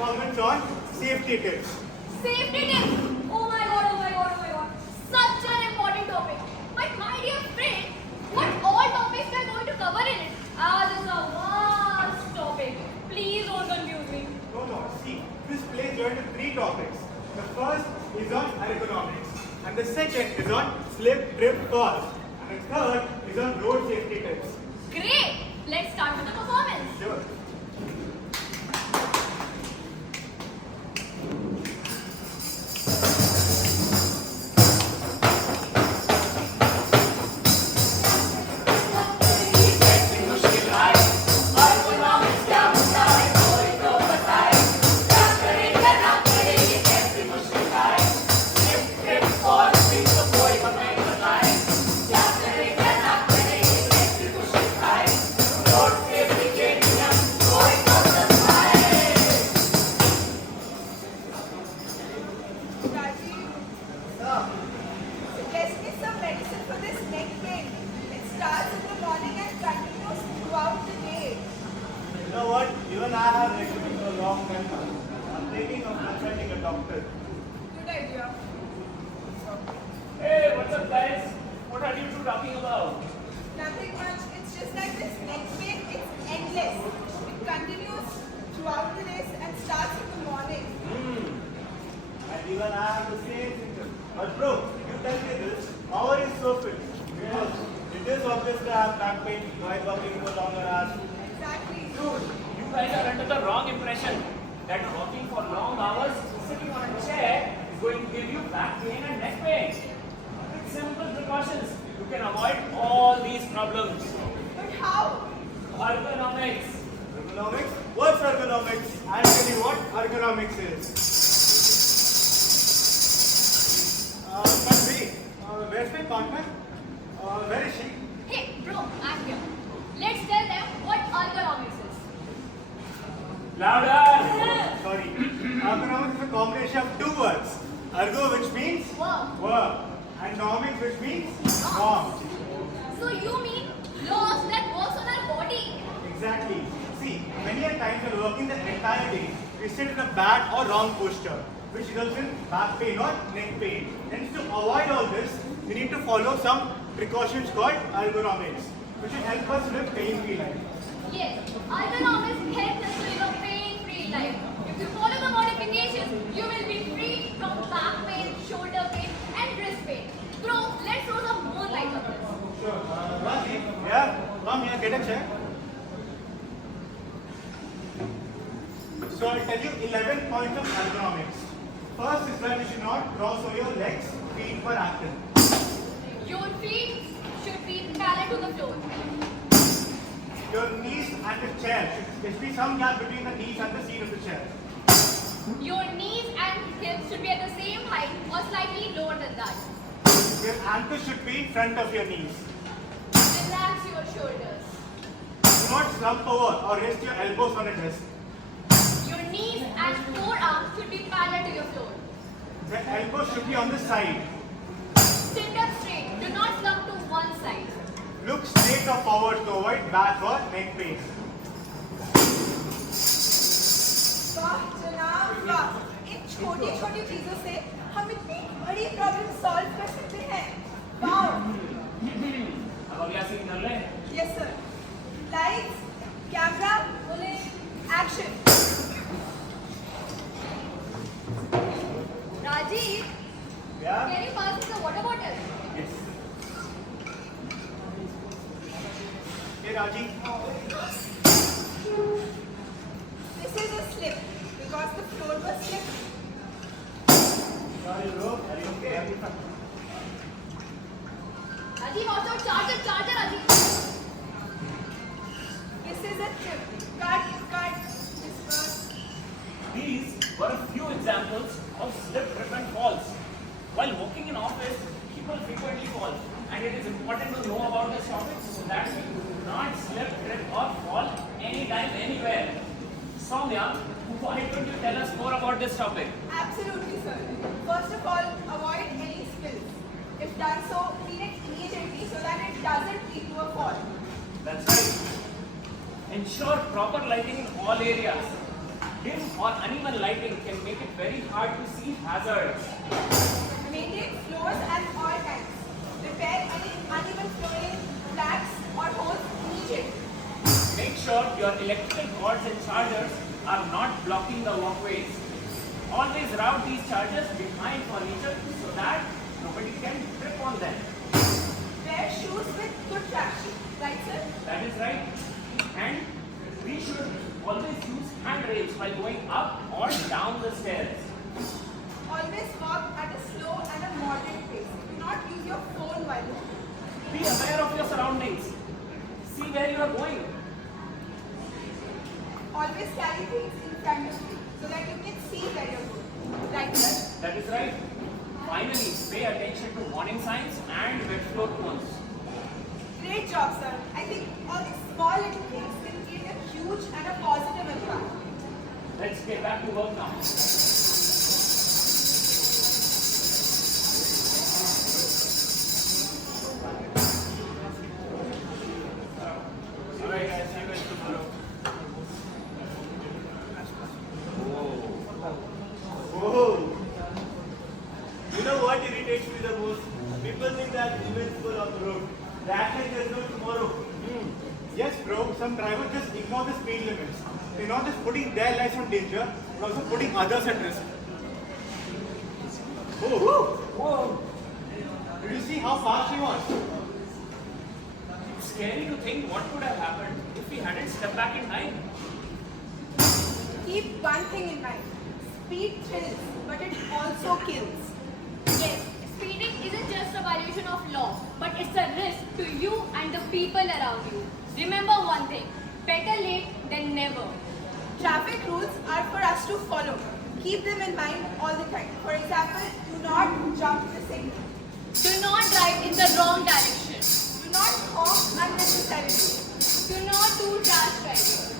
performance on safety tips. Safety tips. Oh my god, oh my god, oh my god. Such an important topic. But my dear friend, what all topics we are going to cover in it? This is a vast topic. Please don't confuse me. No. See, this plays into three topics. The first is on ergonomics, and the second is on slip, trip, fall, and the third is on road safety tips. Great. Let's start with the performance. Sure. Rajiv, suggest me some medicine for this neck pain. It starts in the morning and continues throughout the day. You know what? Even I have neck pain for a long time now. I'm thinking of consulting a doctor. Good idea. Hey, what's up, guys? What are you two talking about? Nothing much. It's just that this neck pain, it's endless. It continues throughout the day and starts in the morning. And even I have the same symptoms. But bro, you tell me this, how are you so fit? Because it is obvious that I have back pain while working for longer hours. Exactly. Dude, you guys are under the wrong impression that working for long hours, sitting on a chair, is going to give you back pain and neck pain. With simple precautions, you can avoid all these problems. But how? Ergonomics. Ergonomics? What's ergonomics? I'll tell you what ergonomics is. But wait, where's my partner? Where is she? Hey, bro, I'm here. Let's tell them what ergonomics is. Louder! Sorry. Ergonomics is a combination of two words. Ergo, which means work, and nomics, which means norm. So you mean laws that works on our body? Exactly. See, many a times while working the entire day, we sit in a bad or wrong posture, which results in back pain or neck pain. Hence, to avoid all this, we need to follow some precautions called ergonomics, which will help us live pain-free life. Yes, ergonomics helps us to live a pain-free life. If you follow the modifications, you will be free from back pain, shoulder pain, and wrist pain. Bro, let's throw some more light on this. Sure. Raji, yeah, come here, get a chair. So I'll tell you 11 points of ergonomics. First is that you should not cross over your legs, feet per active. Your feet should be parallel to the floor. Your knees and the chair there should be some gap between the knees and the seat of the chair. Your knees and hips should be at the same height or slightly lower than that. Your ankles should be in front of your knees. Relax your shoulders. Do not slump over or rest your elbows on a desk. Your knees and forearms should be parallel to your floor. The elbows should be on the side. Sit up straight. Do not slump to one side. Look straight or forward to avoid back or neck pain. वाह जनाब वाह इन छोटी छोटी चीजों से हम इतनी बड़ी प्रॉब्लम सॉल्व कर सकते हैं वाह अब अगला सीन कर ले। यस सर लाइट्स कैमरा बोले action Rajiv, Yeah? can you pass me the water bottle? Yes. Hey Raji. This is a slip because the floor was slipped. Sorry bro, are you okay? Rajiv, also charger, Rajiv. This is a trip. Cut. This was. These were a few examples of slip, trip and falls. While working in office, people frequently fall, and it is important to know about this topic so that we do not slip, trip or fall anytime, anywhere. Soumya, why don't you tell us more about this topic? Absolutely, sir. First of all, avoid any spills. If done so, clean it immediately so that it doesn't lead to a fall. That's right. Ensure proper lighting in all areas. Dim or uneven lighting can make it very hard to see hazards. Maintain floors at all times. Repair any uneven flooring, cracks or holes immediately. Make sure your electrical cords and chargers are not blocking the walkways. Always route these chargers behind furniture so that nobody can trip on them. Wear shoes with good traction. Right, sir? That is right. And we should always use handrails while going up or down the stairs. Always walk at a slow and a moderate pace. Do not use your phone while walking. Be aware of your surroundings. See where you are going. Always carry things in front of you so that you can see where you're going. Right, sir? That is right. Finally, pay attention to warning signs and wet floor cones. Great job, sir. I think all these small little things can create a huge and a positive impact. Let's get back to work now. Alright guys, see you guys tomorrow. Oh. You know what irritates me the most? People think that invincible on the road. That like there's no tomorrow. Yes, bro. Some drivers just ignore the speed limits. They're not just putting their lives in danger, but also putting others at risk. Oh, whoa. Did you see how fast he was? It's scary to think what could have happened if we hadn't stepped back in time. Keep one thing in mind. Speed thrills, but it also kills. Yes, speeding isn't just a violation of law, but it's a risk to you and the people around you. Remember one thing, better late than never. Traffic rules are for us to follow. Keep them in mind all the time. For example, do not jump the signal. Do not drive in the wrong direction. Do not honk unnecessarily. Do not do rash driving.